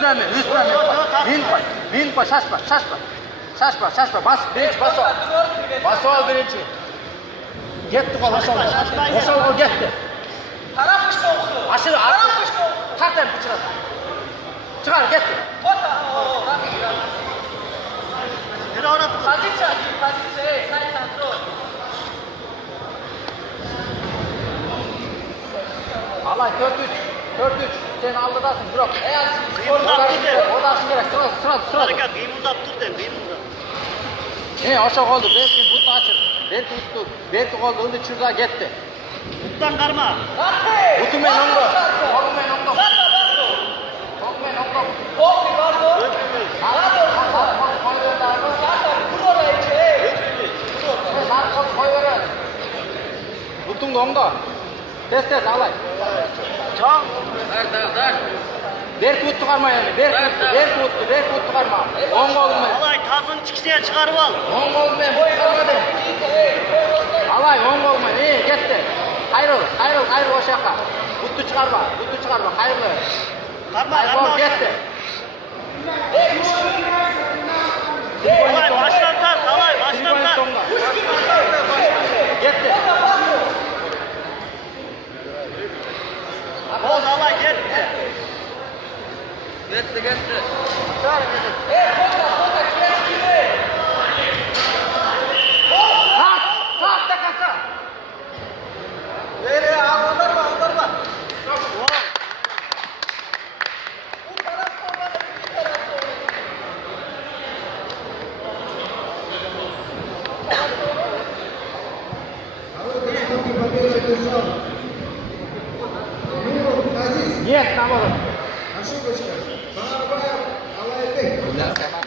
Üstlenme. Bin koy. Şaşma. Bas o. Bas o birinci. Gitti kol aşağı. Aşağı kol gitti. Taraf işte oku. Aşırı. Taraf işte oku. Kartlar çıkar. Çıkar gitti. Nereye oynattık? Kazice. Say santo. Allah 4-3. Sen aldırdasın. Drop. Odasın gerek. Sıra. Harika. Kıyımında dur de. Aşağı oldu. Belki bu açır. Belki tuttu. Belki oldu. Onu çırda gitti. Muttan karma. Butumen ongo. Butun ongo. Tez alay. Çal. Dar. Belki uttu karma yani. Belki uttu karma. Ongo olmayın. Alay tazın çıkışına çıkarıp al. Ongo olmayın. But karmadı. Alay ongo olmayın. İyi gitti. Ayrıl o şaka. Uttu çıkarma. Hayırlı. Karma. Gitti. Alay baştan tar. Gitti. Oğuz alay gitti. Gitti. Kalk da kasa. Nereye? Aldırma. Нет, наоборот. Ошибочка. Бана, Алла,